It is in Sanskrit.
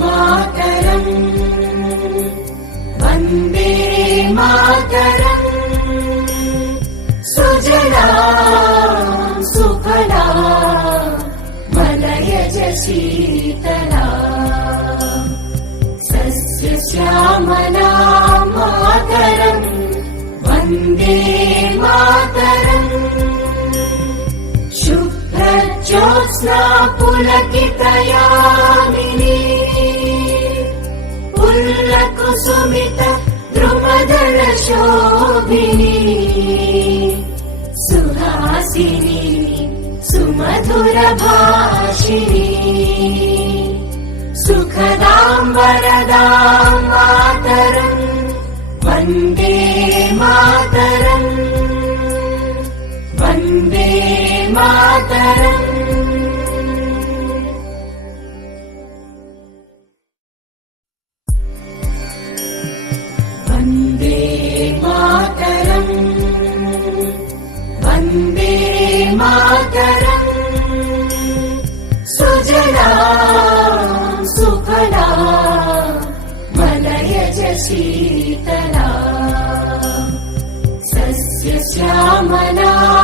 मातरम् वन्दे मातरम् सुजला सुफला मलयज शीतला सस्य श्यामला मातरम् वन्दे मातरम् शुभ्रज्योत्स्ना पुलकितयामिनी पुल्लकुसुमित द्रुमदल शोभिनी सुहासिनी सुमधुर भाषिणी सुखदाम् वरदाम् मातरम् वन्दे मातरम्। वन्दे मातरम् मातरम्। वन्दे मातरम्। सुजला सुफला मलयज शीतला। सस्य श्यामला